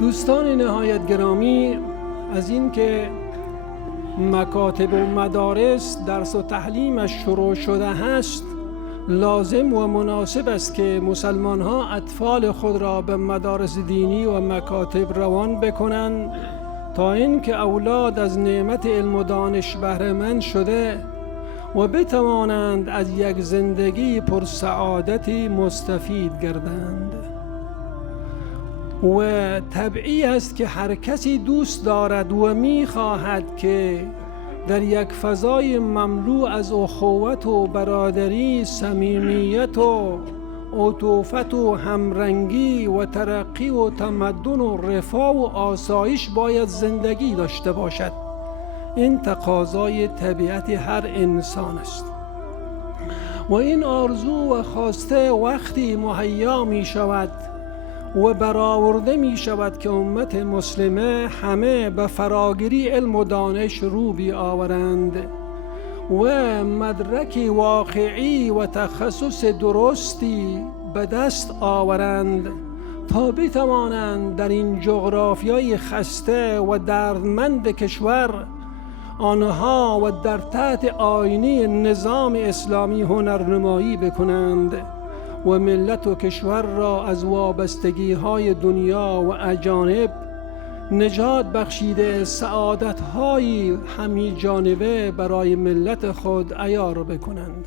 دوستان نهایت گرامی، از این که مکاتب و مدارس درس و تعلیمش شروع شده است، لازم و مناسب است که مسلمان ها اطفال خود را به مدارس دینی و مکاتب روان بکنند تا اینکه اولاد از نعمت علم و دانش بهره مند شده و بتوانند از یک زندگی پرسعادتی مستفید گردند. و طبیعی است که هر کسی دوست دارد و می‌خواهد که در یک فضای مملو از اخوت و برادری، صمیمیت و عطوفت و همرنگی و ترقی و تمدن و رفاه و آسایش باید زندگی داشته باشد. این تقاضای طبیعت هر انسان است و این آرزو و خواسته وقتی مهیا می شود و برآورده می شود که امت مسلمه همه به فراگیری علم و دانش رو بیاورند و مدرک واقعی و تخصص درستی به دست آورند تا بتوانند در این جغرافیای خسته و دردمند کشور آنها و در تحت آینه نظام اسلامی هنرنمایی بکنند و ملت و کشور را از وابستگی های دنیا و اجانب نجات بخشیده سعادت های همی جانبه برای ملت خود عیار بکنند.